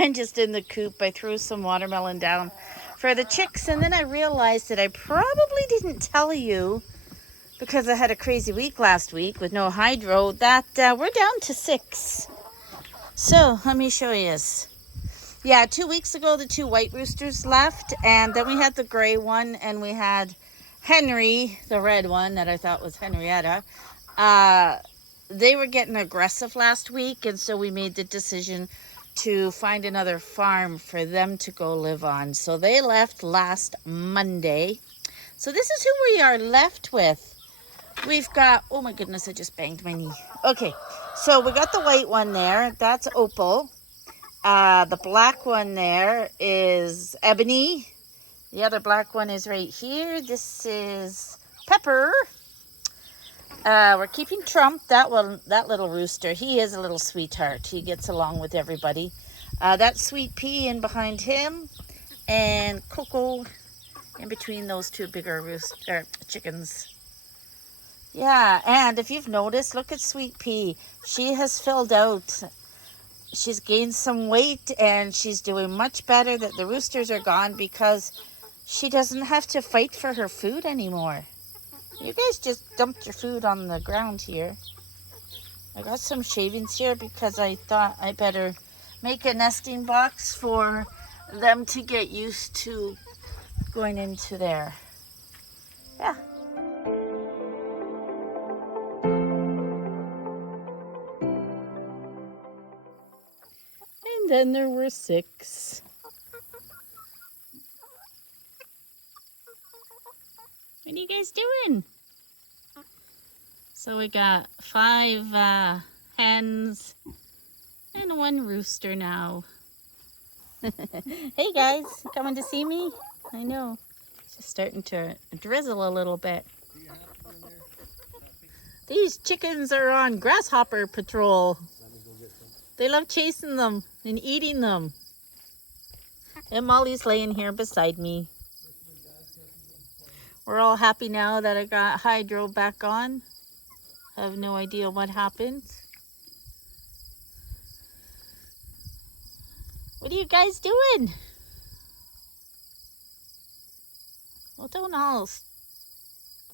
I'm just in the coop. I threw some watermelon down for the chicks, and then I realized that I probably didn't tell you, because I had a crazy week last week with no hydro, that we're down to 6. So let me show you this. Yeah, 2 weeks ago the 2 white roosters left, and then we had the gray one, and we had Henry, the red one that I thought was Henrietta. They were getting aggressive last week, and so we made the decision to find another farm for them to go live on. So they left last Monday. So this is who we are left with. We've got, oh my goodness, I just banged my knee. Okay, so we got the white one there. That's Opal. The black one there is Ebony. The other black one is right here. This is Pepper. We're keeping Trump, that little rooster. He is a little sweetheart. He gets along with everybody. That's Sweet Pea in behind him, and Coco in between those 2 bigger chickens. Yeah, and if you've noticed, look at Sweet Pea. She has filled out. She's gained some weight, and she's doing much better that the roosters are gone, because she doesn't have to fight for her food anymore. You guys just dumped your food on the ground here. I got some shavings here because I thought I better make a nesting box for them to get used to going into there. Yeah. And then there were 6. What are you guys doing? So we got 5 hens and 1 rooster now. Hey guys, coming to see me? I know. It's just starting to drizzle a little bit. These chickens are on grasshopper patrol. They love chasing them and eating them. And Molly's laying here beside me. We're all happy now that I got hydro back on. I have no idea what happened. What are you guys doing? Well, don't all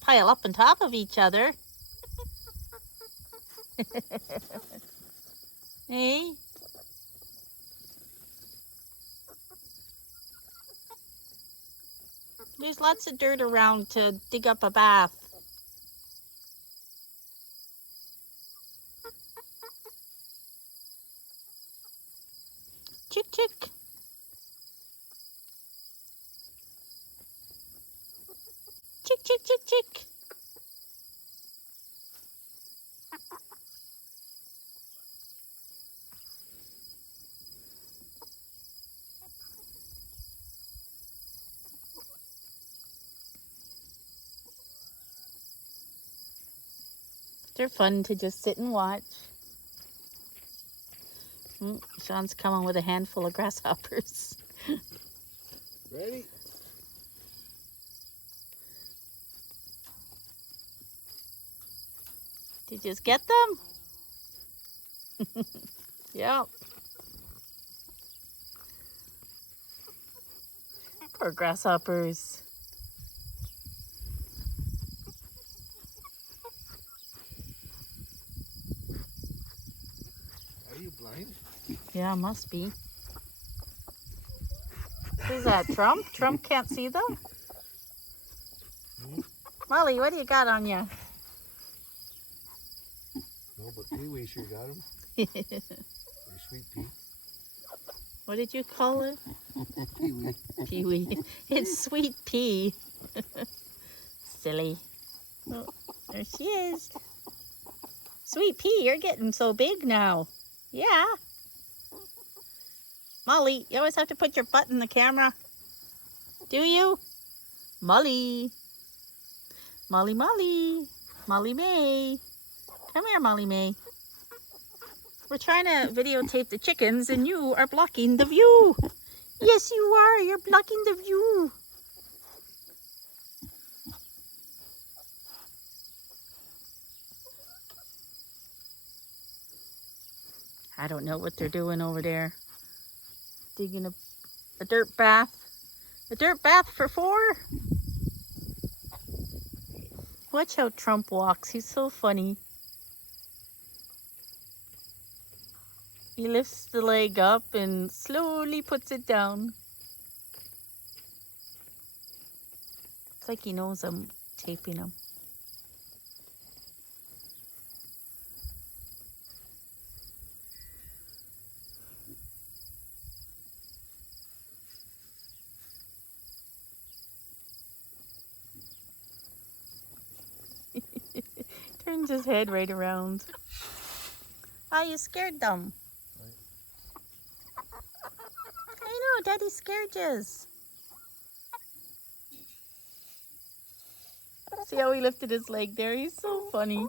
pile up on top of each other. Hey? There's lots of dirt around to dig up a bath. Chick, chick. Chick, chick, chick, chick. They're fun to just sit and watch. Sean's coming with a handful of grasshoppers. Ready? Did you just get them? Yep. Poor grasshoppers. Are you blind? Yeah, must be. Who's that, Trump? Trump can't see them? Molly, what do you got on you? No, but Pee-wee sure got him. Or Sweet Pea. What did you call it? Pee-wee. Pee-wee. It's Sweet Pea. Silly. Oh, there she is. Sweet Pea, you're getting so big now. Yeah. Molly, you always have to put your butt in the camera. Do you? Molly. Molly, Molly. Molly May. Come here, Molly May. We're trying to videotape the chickens and you are blocking the view. Yes, you are. You're blocking the view. I don't know what they're doing over there. Digging a dirt bath. A dirt bath for 4? Watch how Trump walks. He's so funny. He lifts the leg up and slowly puts it down. It's like he knows I'm taping him. Turns his head right around. Ah, you scared them. I know, Daddy scared yous. See how he lifted his leg there? He's so funny.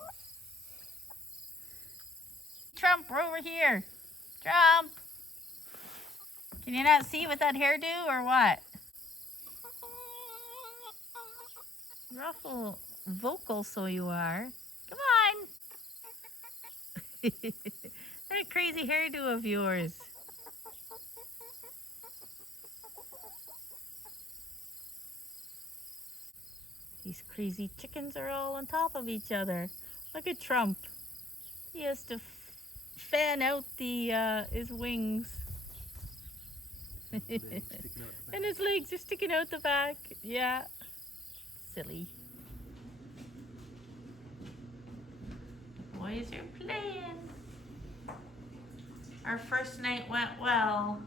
Trump, we're over here. Trump! Can you not see with that hairdo or what? You're awful vocal, so you are. Come on! That crazy hairdo of yours. These crazy chickens are all on top of each other. Look at Trump. He has to fan out the his wings. And his legs are sticking out the back. Yeah. Silly. Boys are playing. Our first night went well.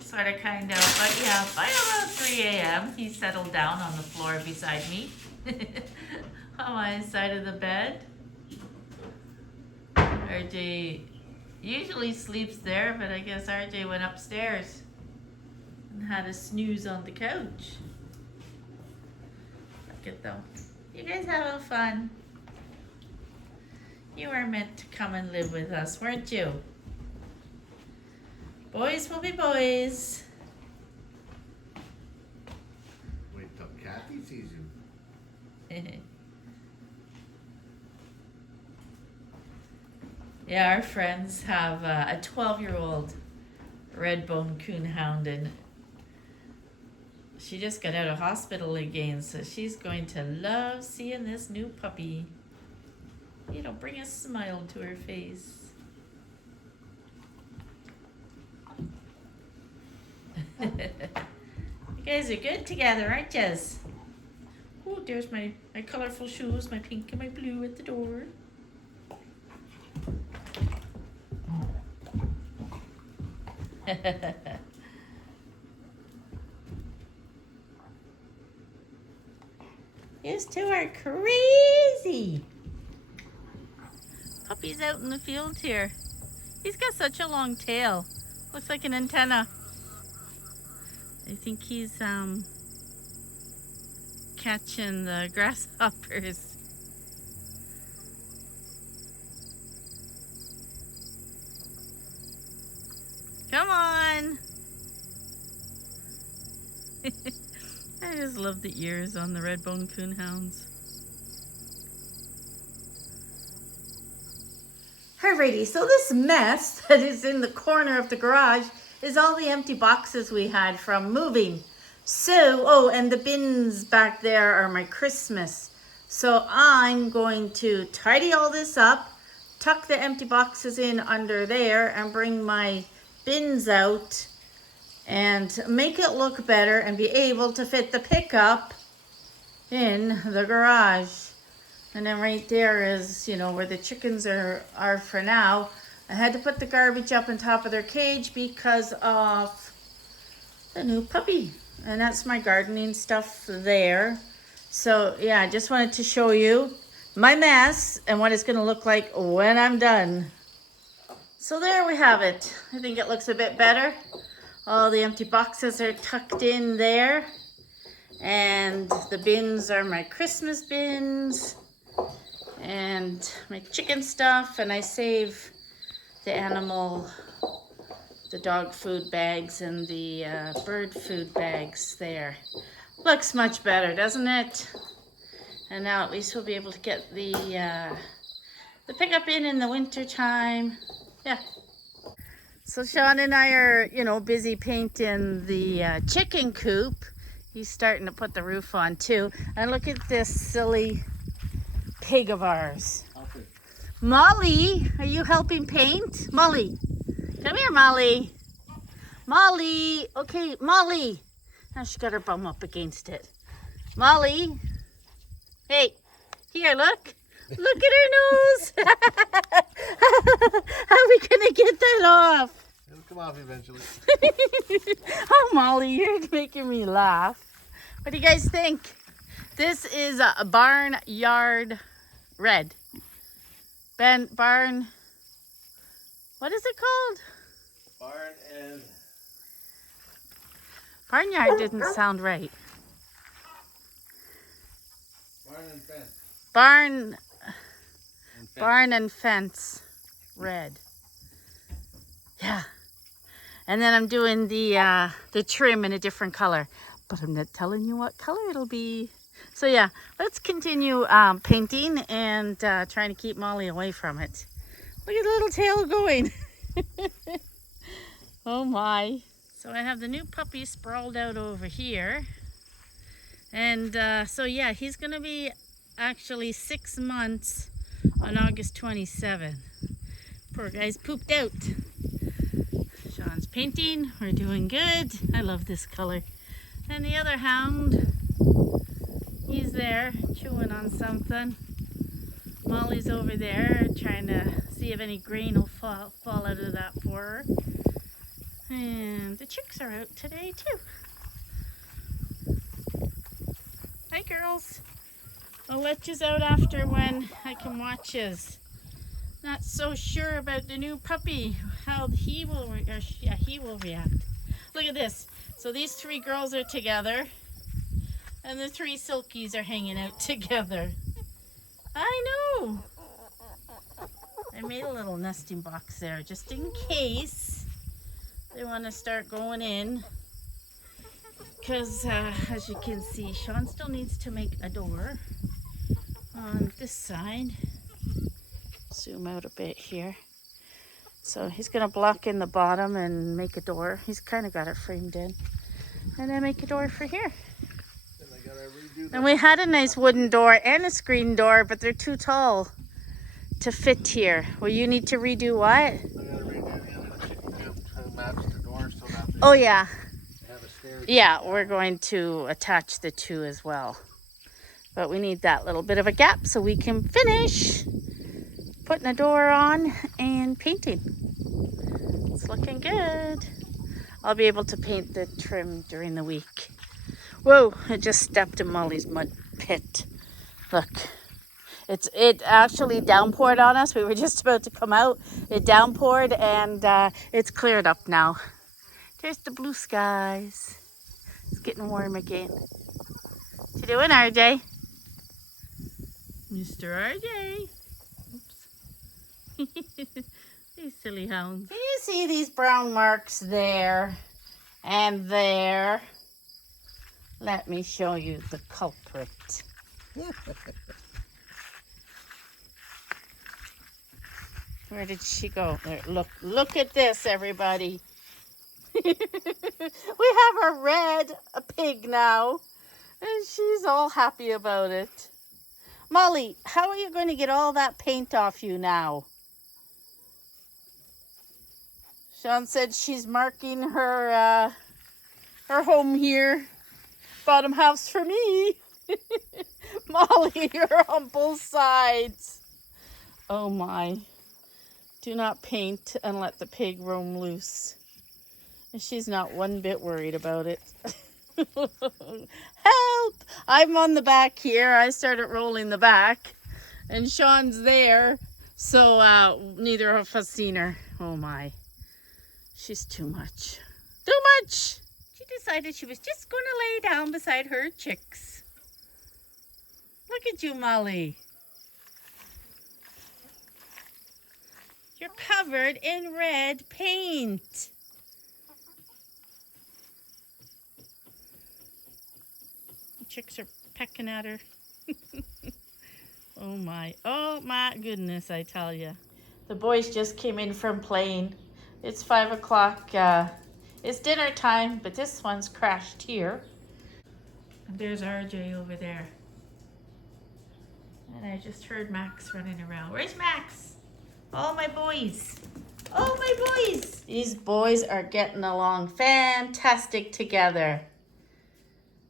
Sort of, kind of, but yeah, by around 3 a.m. he settled down on the floor beside me. On my side of the bed. RJ usually sleeps there, but I guess RJ went upstairs and had a snooze on the couch. Look at them. You guys having fun? You were meant to come and live with us, weren't you? Boys will be boys. Wait till Kathy sees you. Yeah, our friends have a 12-year-old red-bone coonhound, and she just got out of hospital again, so she's going to love seeing this new puppy. It'll bring a smile to her face. You guys are good together, aren't yous? Oh, there's my colorful shoes, my pink and my blue at the door. These two are crazy. Puppy's out in the field here. He's got such a long tail. Looks like an antenna. I think he's catching the grasshoppers. Come on. I just love the ears on the red-bone coonhounds. Alrighty, so this mess that is in the corner of the garage is all the empty boxes we had from moving. So, oh, and the bins back there are my Christmas. So I'm going to tidy all this up, tuck the empty boxes in under there, and bring my bins out and make it look better and be able to fit the pickup in the garage. And then right there is, you know, where the chickens are for now. I had to put the garbage up on top of their cage because of the new puppy. And that's my gardening stuff there. So yeah, I just wanted to show you my mess and what it's going to look like when I'm done. So there we have it. I think it looks a bit better. All the empty boxes are tucked in there. And the bins are my Christmas bins. And my chicken stuff. And I save the animal, the dog food bags and the bird food bags there. Looks much better, doesn't it? And now at least we'll be able to get the pickup in the winter time. Yeah. So Sean and I are, busy painting the chicken coop. He's starting to put the roof on too. And look at this silly pig of ours. Okay. Molly, are you helping paint? Molly, come here, Molly. Molly, okay, Molly. Now she got her bum up against it. Molly, hey, here, look. Look at her nose. How are we gonna get that off? It'll come off eventually. Oh, Molly, you're making me laugh. What do you guys think? This is a barnyard red. Barn, what is it called? Barn and Barnyard didn't sound right. fence. Barn, And fence. barn and fence, red. Yeah. And then I'm doing the trim in a different color, but I'm not telling you what color it'll be. So yeah, let's continue painting and trying to keep Molly away from it. Look at the little tail going. Oh my. So I have the new puppy sprawled out over here. And so yeah, he's gonna be actually 6 months on August 27th. Poor guy's pooped out. Sean's painting, we're doing good. I love this color. And the other hound, he's there chewing on something. Molly's over there trying to see if any grain will fall out of that for her. And the chicks are out today too. Hi girls. I'll let yous out after when I can watch yous. Not so sure about the new puppy, how he will react. Look at this. So these 3 girls are together, and the 3 silkies are hanging out together. I know. I made a little nesting box there just in case they want to start going in. Because as you can see, Sean still needs to make a door on this side. Zoom out a bit here. So he's going to block in the bottom and make a door. He's kind of got it framed in. And then make a door for here. Then I gotta redo that. And we had a nice wooden door and a screen door, but they're too tall to fit here. Well, you need to redo what? I gotta redo the other chicken coop to match the door so that they Oh yeah. have a stairs. Yeah, we're going to attach the 2 as well. But we need that little bit of a gap so we can finish putting a door on and painting. It's looking good. I'll be able to paint the trim during the week. Whoa, I just stepped in Molly's mud pit. Look, it actually downpoured on us. We were just about to come out. It downpoured and it's cleared up now. There's the blue skies. It's getting warm again. What you doing, RJ? Mr. RJ. Oops. These silly hounds. Can you see these brown marks there and there? Let me show you the culprit. Where did she go? There, look at this, everybody. We have a pig now, and she's all happy about it. Molly, how are you going to get all that paint off you now? Sean said she's marking her home here. Bottom half's for me. Molly, you're on both sides. Oh my. Do not paint and let the pig roam loose. And she's not one bit worried about it. Help! I'm on the back here. I started rolling the back. And Sean's there. So neither of us seen her. Oh my. She's too much. Too much! She decided she was just going to lay down beside her chicks. Look at you, Molly. You're covered in red paint. The chicks are pecking at her. Oh my goodness, I tell you. The boys just came in from playing. It's 5 o'clock. It's dinner time, but this one's crashed here. And there's RJ over there. And I just heard Max running around. Where's Max? Oh, my boys. Oh, my boys. These boys are getting along fantastic together.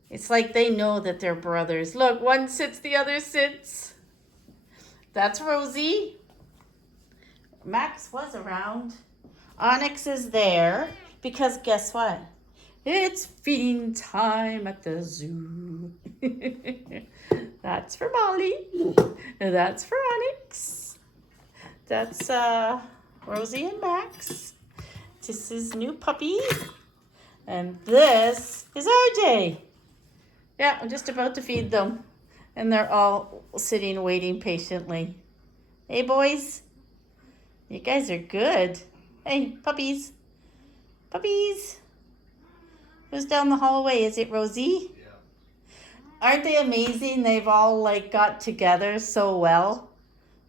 It's like they know that they're brothers. Look, one sits, the other sits. That's Rosie. Max was around. Onyx is there because guess what? It's feeding time at the zoo. That's for Molly. That's for Onyx. That's Rosie and Max. This is new puppy. And this is RJ. Yeah, I'm just about to feed them. And they're all sitting waiting patiently. Hey, boys. You guys are good. Hey, puppies. Puppies. Who's down the hallway? Is it Rosie? Yeah. Aren't they amazing? They've all like got together so well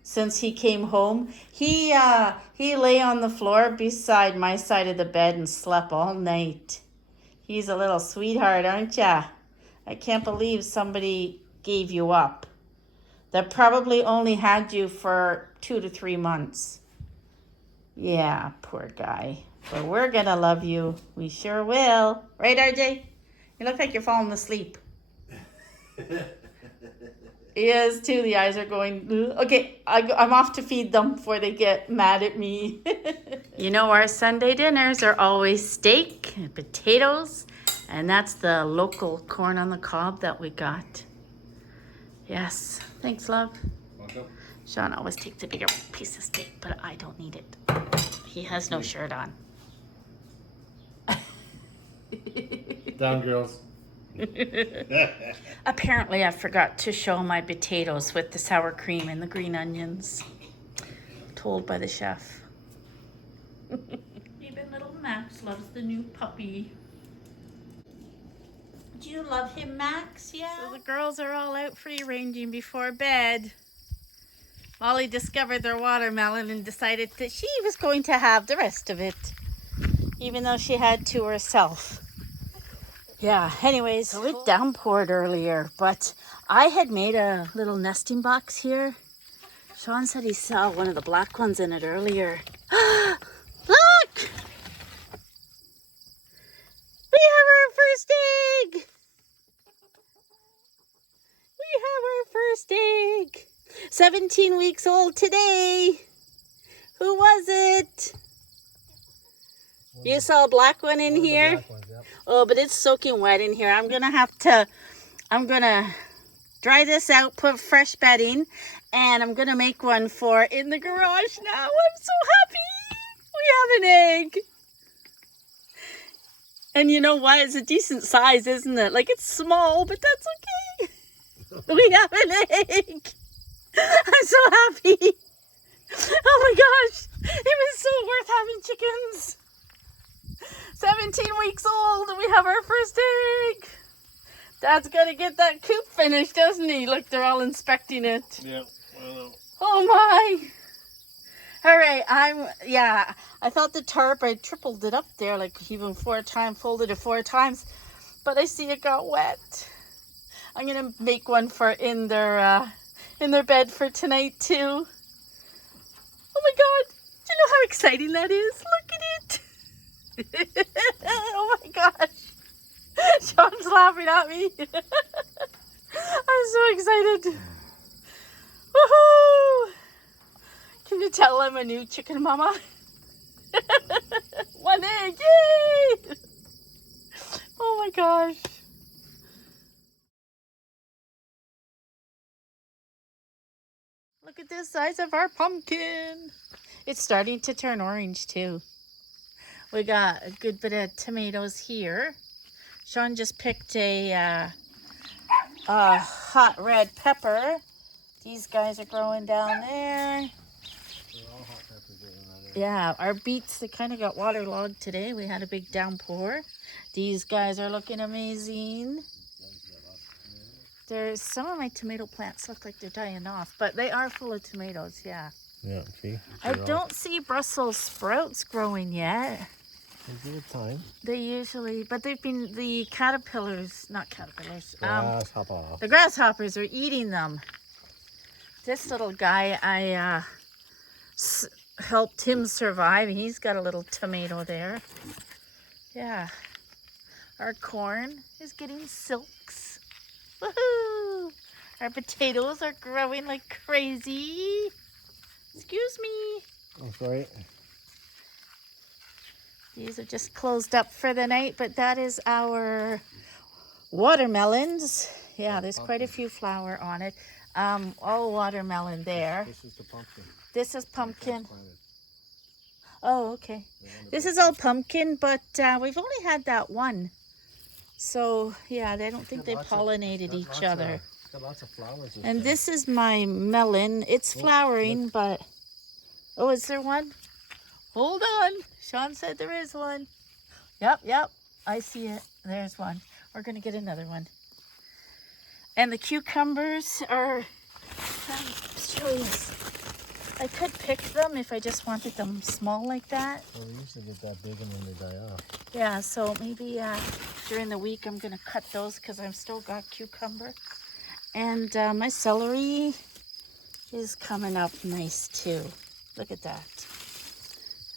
since he came home. He lay on the floor beside my side of the bed and slept all night. He's a little sweetheart, aren't ya? I can't believe somebody gave you up. That probably only had you for 2 to 3 months. Yeah, poor guy. But we're gonna love you. We sure will. Right, RJ? You look like you're falling asleep. He is too. The eyes are going. Okay, I'm off to feed them before they get mad at me. You know, our Sunday dinners are always steak and potatoes. And that's the local corn on the cob that we got. Yes. Thanks, love. Welcome. Sean always takes a bigger piece of steak, but I don't need it. He has no shirt on. Down, girls. Apparently, I forgot to show my potatoes with the sour cream and the green onions. Told by the chef. Even little Max loves the new puppy. Do you love him, Max? Yeah. So the girls are all out free ranging before bed. Molly discovered their watermelon and decided that she was going to have the rest of it, even though she had to herself. Yeah, anyways, so it downpoured earlier, but I had made a little nesting box here. Sean said he saw one of the black ones in it earlier. Look! We have our first egg! We have our first egg! 17 weeks old today. Who was it? You saw a black one in here? Black ones, yep. Oh, but it's soaking wet in here. I'm gonna dry this out, put fresh bedding, and I'm gonna make one for in the garage now. I'm so happy. We have an egg. And you know what? It's a decent size, isn't it? Like, it's small, but that's okay. We have an egg. I'm so happy. Oh my gosh. It was so worth having chickens. 17 weeks old and we have our first egg. Dad's got to get that coop finished, doesn't he? Look, they're all inspecting it. Yeah, I know. Oh my. All right, I thought the tarp, I tripled it up there, like even 4 times, folded it 4 times, but I see it got wet. I'm going to make one for in their bed for tonight too. Oh my God, do you know how exciting that is? Look at it. Oh my gosh. Sean's laughing at me. I'm so excited. Woohoo! Can you tell I'm a new chicken mama? 1 egg, yay! Oh my gosh. Look at the size of our pumpkin. It's starting to turn orange too. We got a good bit of tomatoes here. Sean just picked a hot red pepper. These guys are growing down there. They're all hot peppers in there. Yeah, our beets, they kind of got waterlogged today. We had a big downpour. These guys are looking amazing. There's some of my tomato plants look like they're dying off, but they are full of tomatoes, yeah. Yeah, see? I don't see Brussels sprouts growing yet. Give it time. They usually, but they've been, the caterpillars, not caterpillars, Grasshopper. the grasshoppers are eating them. This little guy, I helped him survive. He's got a little tomato there. Yeah. Our corn is getting silks. Woohoo! Our potatoes are growing like crazy. Excuse me. That's right. These are just closed up for the night, but that is our watermelons. Yeah, there's quite a few flower on it. All watermelon there. This is the pumpkin. This is pumpkin. Oh, okay. This is all pumpkin, but we've only had that one. So, yeah, I don't think they pollinated each other. Got lots of flowers. And this is my melon. It's flowering, but... Oh, is there one? Hold on. Sean said there is one. Yep. I see it. There's one. We're going to get another one. And the cucumbers are... show you this. I could pick them if I just wanted them small like that. Well, they usually get that big and then they die off. Yeah, so maybe during the week I'm going to cut those because I've still got cucumber. And my celery is coming up nice too. Look at that.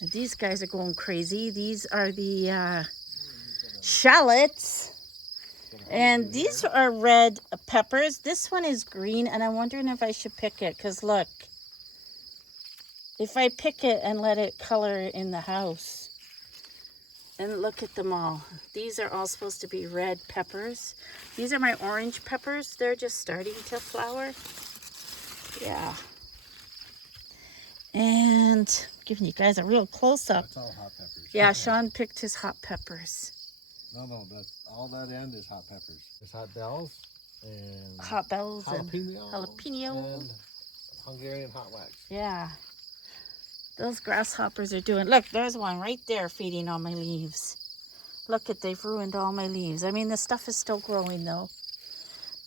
And these guys are going crazy. These are the shallots. And these are red peppers. This one is green, and I'm wondering if I should pick it because look. If I pick it and let it color in the house, and look at them all. These are all supposed to be red peppers. These are my orange peppers. They're just starting to flower. Yeah. And giving you guys a real close-up. That's all hot peppers. Yeah, Sean picked his hot peppers. No, that's all that end is hot peppers. There's hot bells and Hot bells jalapeno and Hungarian hot wax. Yeah. Those grasshoppers are doing... Look, there's one right there feeding on my leaves. Look at, they've ruined all my leaves. I mean, the stuff is still growing, though.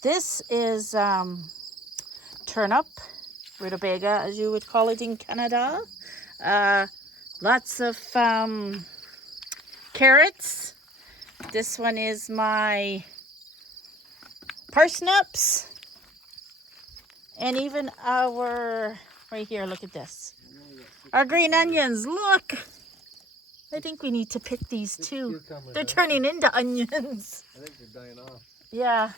This is turnip, rutabaga, as you would call it in Canada. Lots of carrots. This one is my parsnips. And even our... Right here, look at this. Our green onions, look! I think we need to pick these too. They're turning into onions. I think they're dying off. Yeah,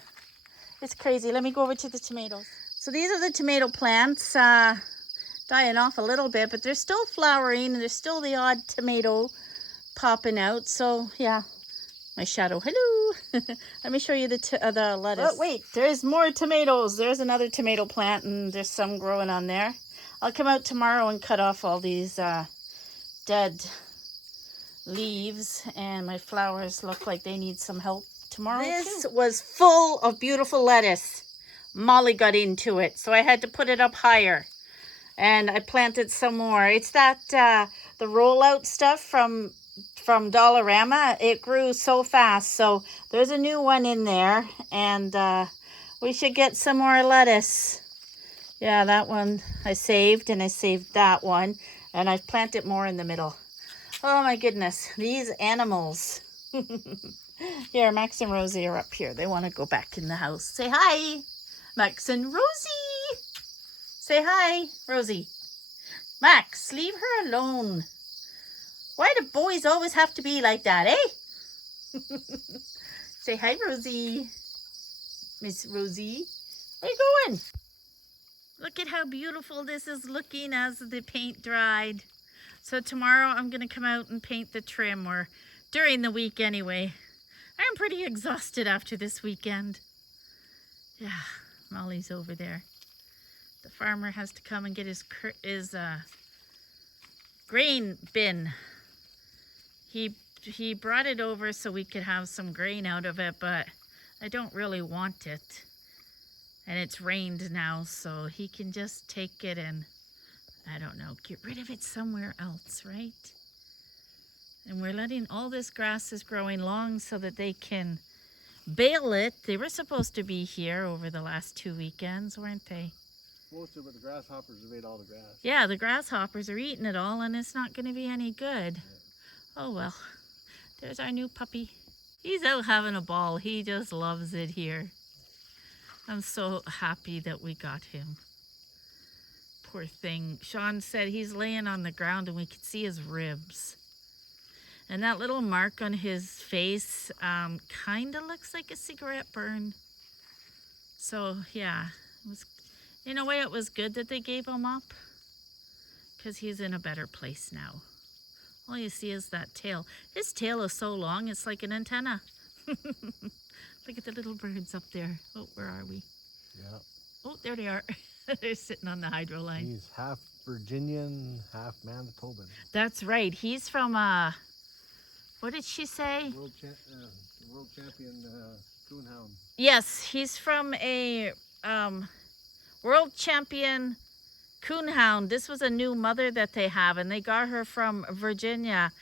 it's crazy. Let me go over to the tomatoes. So these are the tomato plants, dying off a little bit, but they're still flowering and there's still the odd tomato popping out. So yeah, my shadow. Hello! Let me show you the lettuce. Oh, wait, there's more tomatoes. There's another tomato plant and there's some growing on there. I'll come out tomorrow and cut off all these dead leaves, and my flowers look like they need some help tomorrow. This was full of beautiful lettuce. Molly got into it, so I had to put it up higher, and I planted some more. It's that the rollout stuff from Dollarama. It grew so fast, so there's a new one in there, and we should get some more lettuce. Yeah, that one I saved, and I saved that one, and I've planted more in the middle. Oh my goodness, these animals. Here, Max and Rosie are up here. They want to go back in the house. Say hi, Max and Rosie. Say hi, Rosie. Max, leave her alone. Why do boys always have to be like that, eh? Say hi, Rosie. Miss Rosie, where you going? Look at how beautiful this is looking as the paint dried. So tomorrow I'm going to come out and paint the trim, or during the week anyway. I'm pretty exhausted after this weekend. Yeah, Molly's over there. The farmer has to come and get his grain bin. He brought it over so we could have some grain out of it, but I don't really want it. And it's rained now, so he can just take it and, I don't know, get rid of it somewhere else, right? And we're letting all this grass is growing long so that they can bale it. They were supposed to be here over the last 2 weekends, weren't they? supposed to, but the grasshoppers have ate all the grass. Yeah, the grasshoppers are eating it all, and it's not going to be any good. Oh well, there's our new puppy. He's out having a ball. He just loves it here. I'm so happy that we got him. Poor thing. Sean said he's laying on the ground and we could see his ribs. And that little mark on his face kind of looks like a cigarette burn. So yeah, it was, in a way it was good that they gave him up, because he's in a better place now. All you see is that tail. His tail is so long, it's like an antenna. Look at the little birds up there. Oh, where are we? Yeah. Oh, there they are. They're sitting on the hydro line. He's half Virginian, half Manitoban. That's right. He's from, what did she say? World champion coonhound. Yes, he's from a world champion coonhound. This was a new mother that they have, and they got her from Virginia.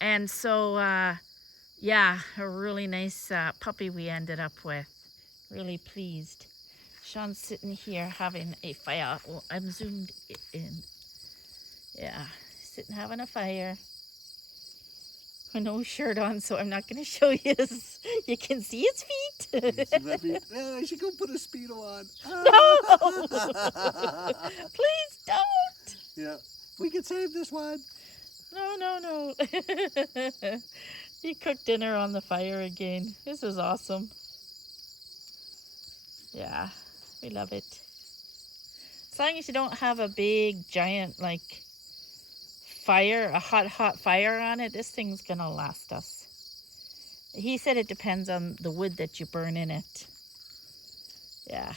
And so, yeah, a really nice puppy we ended up with. Really pleased. Sean's sitting here having a fire. Well, I'm zoomed in. Yeah, sitting having a fire. With no shirt on, so I'm not going to show you his. You can see his feet. You see my feet? Yeah, I should go put a Speedo on. No! Please don't! Yeah, we can save this one. No. He cooked dinner on the fire again. This is awesome. Yeah, we love it. As long as you don't have a big, giant, like, fire, a hot fire on it, this thing's gonna last us. He said it depends on the wood that you burn in it. Yeah.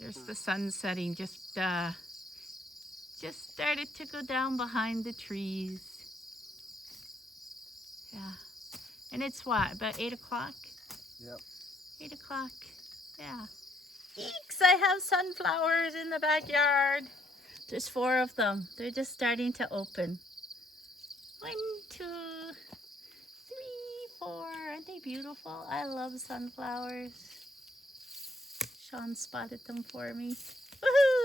There's the sun setting, just started to go down behind the trees. Yeah. And it's what, about 8 o'clock? Yep. 8 o'clock, yeah. Eeks, I have sunflowers in the backyard. There's 4 of them. They're just starting to open. 1, 2, 3, 4. Aren't they beautiful? I love sunflowers. Sean spotted them for me. Woohoo!